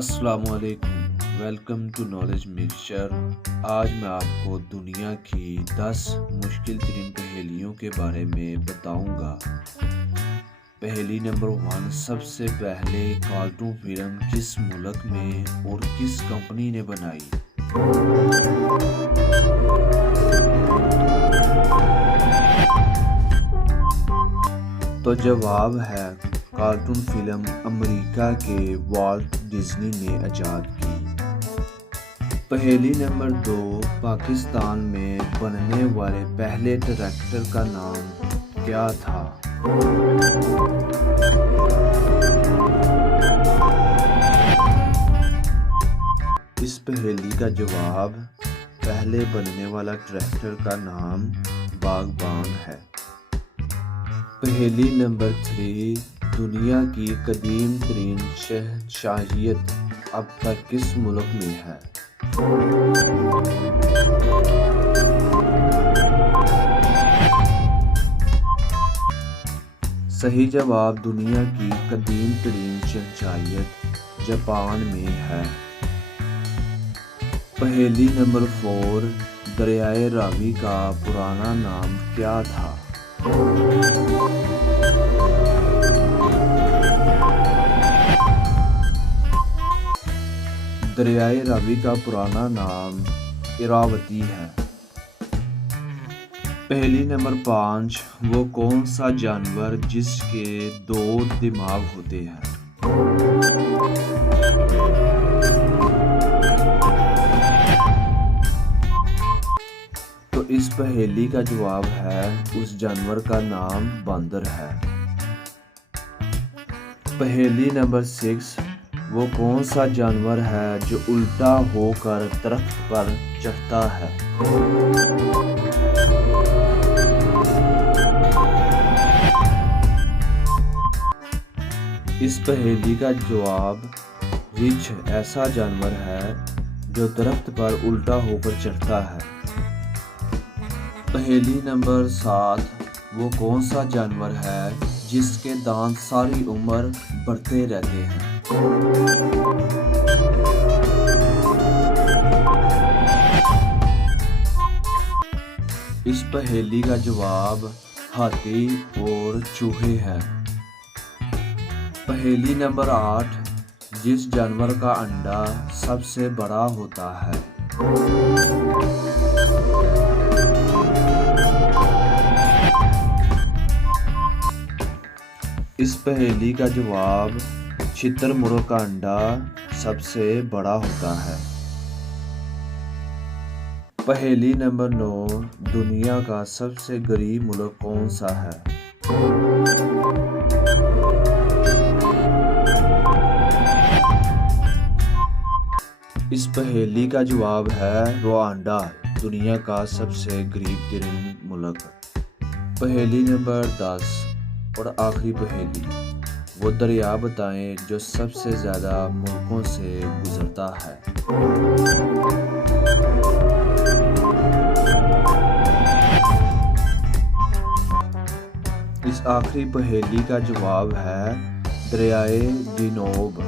السلام علیکم، welcome to knowledge mixture. آج میں آپ کو دنیا کی 10 مشکل ترین پہیلیوں کے بارے میں بتاؤں گا۔ پہیلی نمبر 1، سب سے پہلے کارٹون فلم کس ملک میں اور کس کمپنی نے بنائی؟ تو جواب ہے کارٹون فلم امریکہ کے والٹ ڈزنی نے ایجاد کی۔ پہیلی نمبر 2، پاکستان میں بننے والے پہلے ٹریکٹر کا نام کیا تھا؟ اس پہیلی کا جواب پہلے بننے والا ٹریکٹر کا نام باغبان ہے۔ پہیلی نمبر 3، دنیا کی قدیم ترین شہنشاہیت اب تک کس ملک میں ہے؟ صحیح جواب دنیا کی قدیم ترین شہنشاہیت جاپان میں ہے۔ پہیلی نمبر 4، دریائے راوی کا پرانا نام کیا تھا؟ دریائے راوی کا پرانا نام اراوتی ہے۔ پہیلی نمبر 5، وہ کون سا جانور جس کے 2 دماغ ہوتے ہیں؟ تو اس پہیلی کا جواب ہے اس جانور کا نام باندر ہے۔ پہیلی نمبر 6، وہ کون سا جانور ہے جو الٹا ہو کر درخت پر چڑھتا ہے؟ اس پہیلی کا جواب ریچھ ایسا جانور ہے جو درخت پر الٹا ہو کر چڑھتا ہے۔ پہیلی نمبر 7، وہ کون سا جانور ہے جس کے دانت ساری عمر بڑھتے رہتے ہیں؟ اس پہیلی کا جواب ہاتھی اور چوہے ہے۔ پہیلی نمبر 8، جس جانور کا انڈا سب سے بڑا ہوتا ہے؟ اس پہیلی کا جواب شتر مرغ کا انڈا سب سے بڑا ہوتا ہے۔ پہیلی نمبر 9، دنیا کا سب سے غریب ملک کون سا ہے؟ اس پہیلی کا جواب ہے روانڈا، دنیا کا سب سے غریب ترین ملک۔ پہیلی نمبر 10 اور آخری پہیلی، وہ دریا بتائیں جو سب سے زیادہ ملکوں سے گزرتا ہے۔ اس آخری پہیلی کا جواب ہے دریائے ڈینوب۔